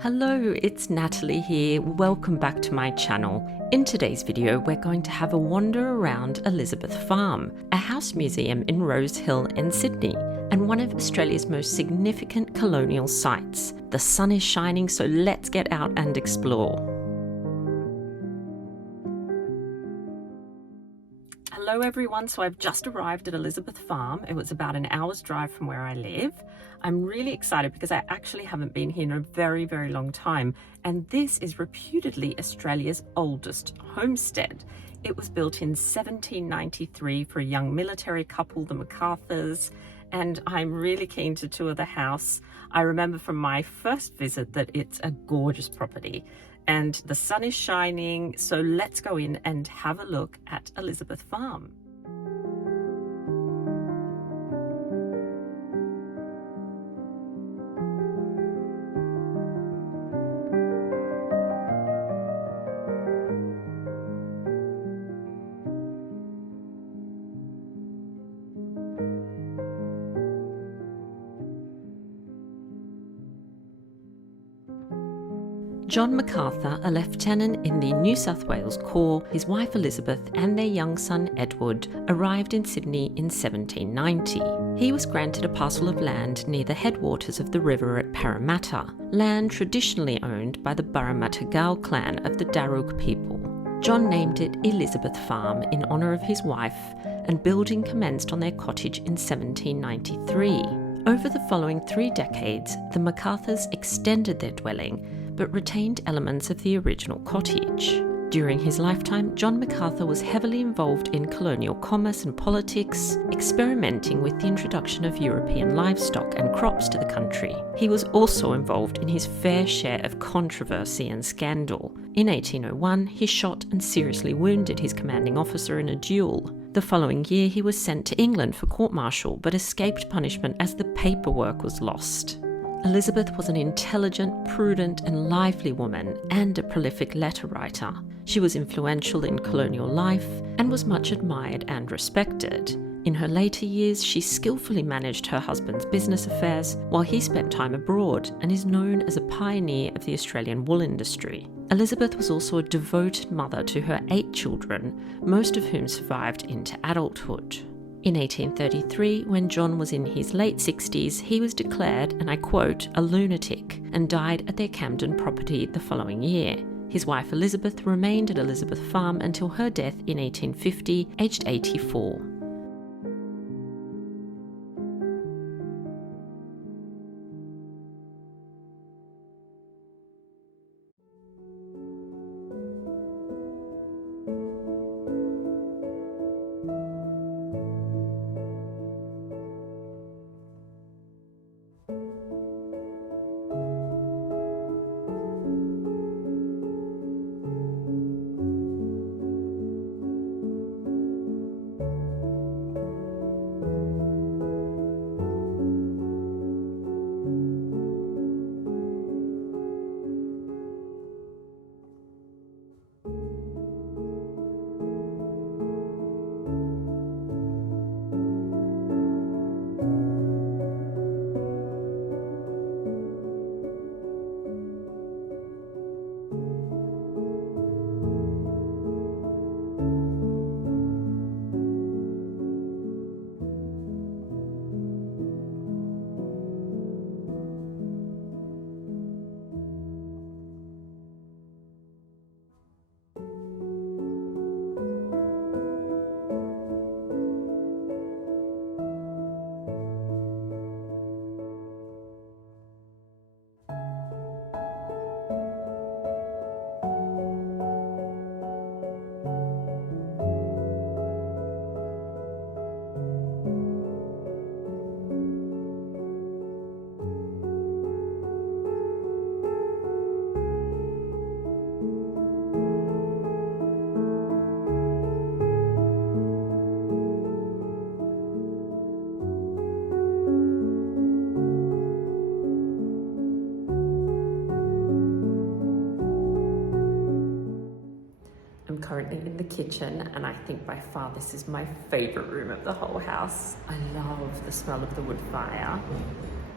Hello, it's Natalie here. Welcome back to my channel. In today's video, we're going to have a wander around Elizabeth Farm, a house museum in Rose Hill in Sydney, and one of Australia's most significant colonial sites. The sun is shining, so let's get out and explore. Hello everyone, so I've just arrived at Elizabeth Farm. It was about an hour's drive from where I live. I'm really excited because I actually haven't been here in a very, very long time. And this is reputedly Australia's oldest homestead. It was built in 1793 for a young military couple, the Macarthurs, and I'm really keen to tour the house. I remember from my first visit that it's a gorgeous property. And the sun is shining, so let's go in and have a look at Elizabeth Farm. John Macarthur, a lieutenant in the New South Wales Corps, his wife Elizabeth and their young son Edward arrived in Sydney in 1790. He was granted a parcel of land near the headwaters of the river at Parramatta, land traditionally owned by the Burramatagal clan of the Darug people. John named it Elizabeth Farm in honour of his wife, and building commenced on their cottage in 1793. Over the following 3 decades, the Macarthurs extended their dwelling, but retained elements of the original cottage. During his lifetime, John Macarthur was heavily involved in colonial commerce and politics, experimenting with the introduction of European livestock and crops to the country. He was also involved in his fair share of controversy and scandal. In 1801, he shot and seriously wounded his commanding officer in a duel. The following year, he was sent to England for court-martial, but escaped punishment as the paperwork was lost. Elizabeth was an intelligent, prudent and lively woman and a prolific letter writer. She was influential in colonial life and was much admired and respected. In her later years, she skillfully managed her husband's business affairs while he spent time abroad and is known as a pioneer of the Australian wool industry. Elizabeth was also a devoted mother to her 8 children, most of whom survived into adulthood. In 1833, when John was in his late 60s, he was declared, and I quote, a lunatic, and died at their Camden property the following year. His wife Elizabeth remained at Elizabeth Farm until her death in 1850, aged 84. currently in the kitchen, and I think by far this is my favorite room of the whole house. I love the smell of the wood fire,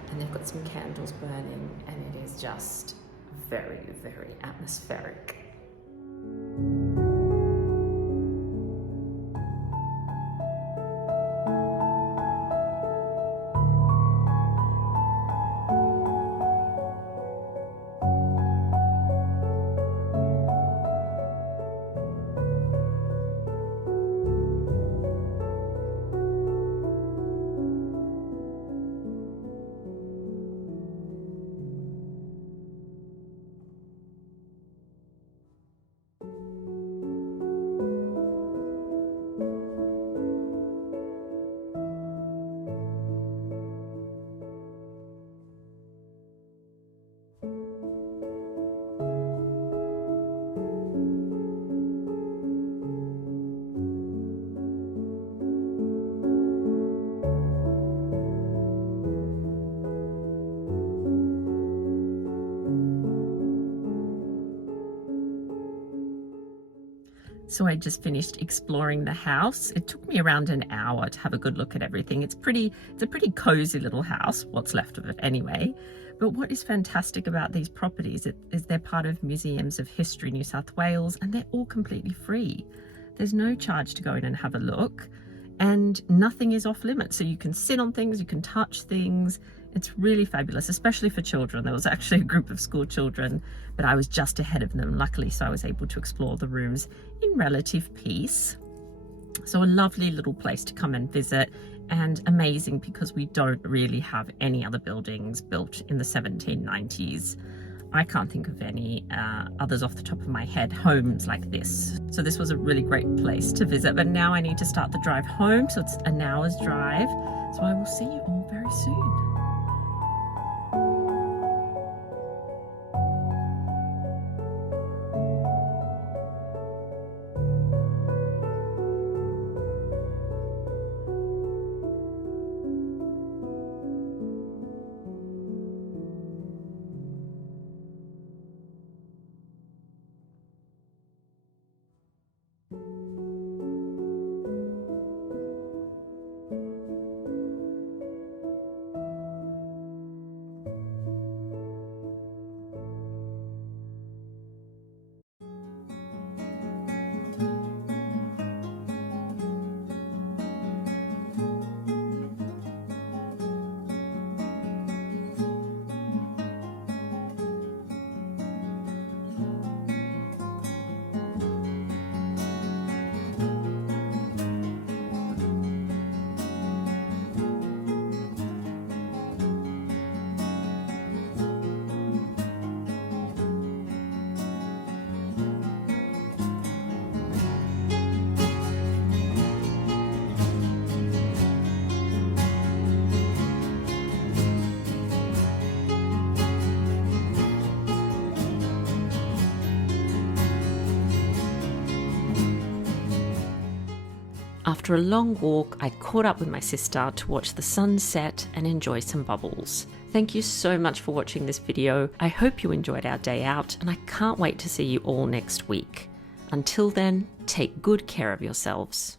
and they've got some candles burning, and it is just very, very atmospheric. So I just finished exploring the house. It took me around an hour to have a good look at everything. It's a pretty cozy little house, what's left of it anyway. But what is fantastic about these properties is they're part of Museums of History New South Wales, and they're all completely free. There's no charge to go in and have a look, and nothing is off limits. So you can sit on things, you can touch things. It's really fabulous, especially for children. There was actually a group of school children, but I was just ahead of them, luckily, so I was able to explore the rooms in relative peace. So a lovely little place to come and visit, and amazing because we don't really have any other buildings built in the 1790s. I can't think of any others off the top of my head, homes like this. So this was a really great place to visit, but now I need to start the drive home, so it's an hour's drive. So I will see you all very soon. After a long walk, I caught up with my sister to watch the sun set and enjoy some bubbles. Thank you so much for watching this video. I hope you enjoyed our day out, and I can't wait to see you all next week. Until then, take good care of yourselves.